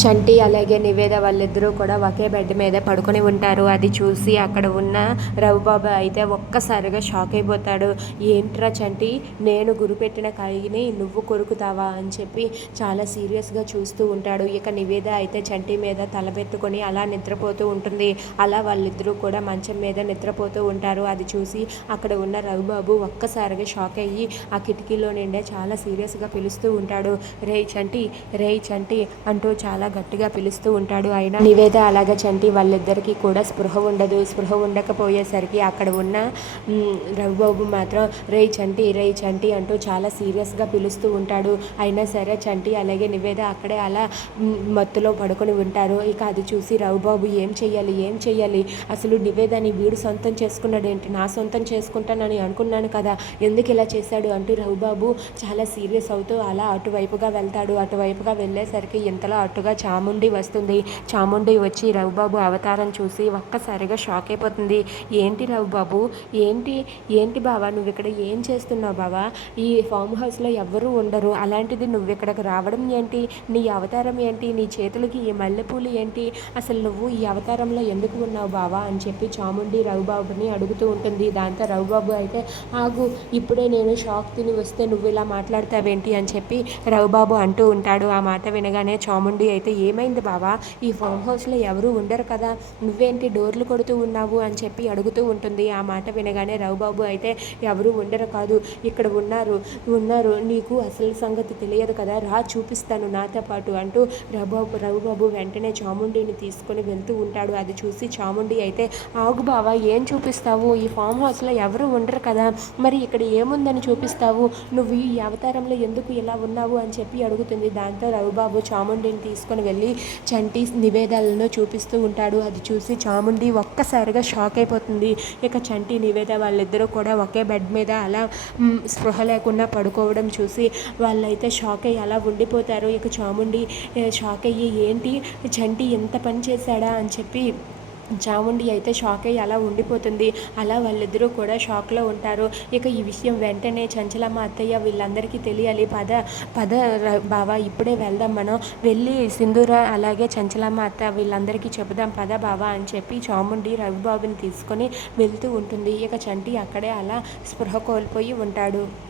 చంటి అలాగే నివేద వాళ్ళిద్దరూ కూడా ఒకే బెడ్ మీద పడుకొని ఉంటారు. అది చూసి అక్కడ ఉన్న రవిబాబు అయితే ఒక్కసారిగా షాక్ అయిపోతాడు. ఏంట్రా చంటి నేను గురిపెట్టిన కాయని నువ్వు కొరుకుతావా? అని చెప్పి చాలా సీరియస్గా చూస్తూ ఉంటాడు. ఇక నివేద అయితే చంటి మీద తలపెట్టుకొని అలా నిద్రపోతూ ఉంటుంది. అలా వాళ్ళిద్దరూ కూడా మంచం మీద నిద్రపోతూ ఉంటారు. అది చూసి అక్కడ ఉన్న రవిబాబు ఒక్కసారిగా షాక్ అయ్యి ఆ కిటికీలో నిండే చాలా సీరియస్గా పిలుస్తూ ఉంటాడు. రే చంటి రేయ్ చంటి అంటూ చాలా గట్టిగా పిలుస్తూ ఉంటాడు అయినా నివేద అలాగే చంటి వాళ్ళిద్దరికీ కూడా స్పృహ ఉండదు. స్పృహ ఉండకపోయేసరికి అక్కడ ఉన్న రవిబాబు మాత్రం రేయ్ చంటి రేయ్ చంటి అంటూ చాలా సీరియస్గా పిలుస్తూ ఉంటాడు. అయినా సరే చంటి అలాగే నివేద అక్కడే అలా మత్తులో పడుకొని ఉంటారు. ఇక అది చూసి రవిబాబు ఏం చెయ్యాలి? ఏం చెయ్యాలి? అసలు నివేదని వీడు సొంతం చేసుకున్నాడేంటి? నా సొంతం చేసుకుంటానని అనుకున్నాను కదా. ఎందుకు ఇలా చేశాడు? అంటూ రవిబాబు చాలా సీరియస్ అవుతూ అలా అటువైపుగా వెళ్తాడు. అటువైపుగా వెళ్ళేసరికి ఇంతలో అటుగా చాముండి వస్తుంది. చాముండి వచ్చి రవిబాబు అవతారం చూసి ఒక్కసారిగా షాక్ అయిపోతుంది. ఏంటి రవిబాబు? ఏంటి? ఏంటి బావా? నువ్వు ఇక్కడ ఏం చేస్తున్నావు బావా? ఈ ఫామ్ హౌస్లో ఎవ్వరూ ఉండరు. అలాంటిది నువ్వు ఇక్కడికి రావడం ఏంటి? నీ అవతారం ఏంటి? నీ చేతులకి ఈ మల్లెపూలు ఏంటి? అసలు నువ్వు ఈ అవతారంలో ఎందుకు ఉన్నావు బావా? అని చెప్పి చాముండి రవిబాబుని అడుగుతూ ఉంటుంది. దాంతో రవిబాబు అయితే ఆగు ఇప్పుడే నేను షాక్ తిని వస్తే నువ్వు ఇలా మాట్లాడతావేంటి? అని చెప్పి రవిబాబు అంటూ ఉంటాడు. ఆ మాట వినగానే చాముండి అయితే ఏమైంది బావా? ఈ ఫామ్ హౌస్లో ఎవరు ఉండరు కదా. నువ్వేంటి డోర్లు కొడుతూ ఉన్నావు అని చెప్పి అడుగుతూ ఉంటుంది. ఆ మాట వినగానే రవిబాబు అయితే ఎవరూ ఉండరు కాదు. ఇక్కడ ఉన్నారు ఉన్నారు. నీకు అసలు సంగతి తెలియదు కదా. రా చూపిస్తాను నాతో పాటు అంటూ రవిబాబు రవిబాబు వెంటనే చాముండిని తీసుకొని వెళ్తూ ఉంటాడు. అది చూసి చాముండి అయితే ఆగు బావా ఏం చూపిస్తావు? ఈ ఫామ్ హౌస్లో ఎవరు ఉండరు కదా. మరి ఇక్కడ ఏముందని చూపిస్తావు? నువ్వు ఈ అవతారంలో ఎందుకు ఇలా ఉన్నావు? అని చెప్పి అడుగుతుంది. దాంతో రవిబాబు చాముండిని తీసుకొని వెళ్ళి చంటి నివేదాలను చూపిస్తూ ఉంటాడు. అది చూసి చాముండి ఒక్కసారిగా షాక్ అయిపోతుంది. ఇక చంటి నివేద వాళ్ళిద్దరూ కూడా ఒకే బెడ్ మీద అలా స్పృహ లేకుండా పడుకోవడం చూసి వాళ్ళైతే షాక్ అయ్యి అలా ఉండిపోతారు. ఇక చాముండి షాక్ అయ్యి ఏంటి? చంటి ఎంత పని చేశాడా? అని చెప్పి చాముండి అయితే షాక్ అయ్యి అలా ఉండిపోతుంది. అలా వాళ్ళిద్దరూ కూడా షాక్లో ఉంటారు. ఇక ఈ విషయం వెంటనే చంచలమ్మ అత్తయ్య వీళ్ళందరికీ తెలియాలి. పద పద ర- బావా ఇప్పుడే వెళ్దాం మనం. వెళ్ళి సింధూర అలాగే చంచలమ్మ అత్త వీళ్ళందరికీ చెబుదాం. పద బావా అని చెప్పి చాముండి రవిబాబుని తీసుకొని వెళ్తూ ఉంటుంది. ఇక చంటి అక్కడే అలా స్పృహ కోల్పోయి ఉంటాడు.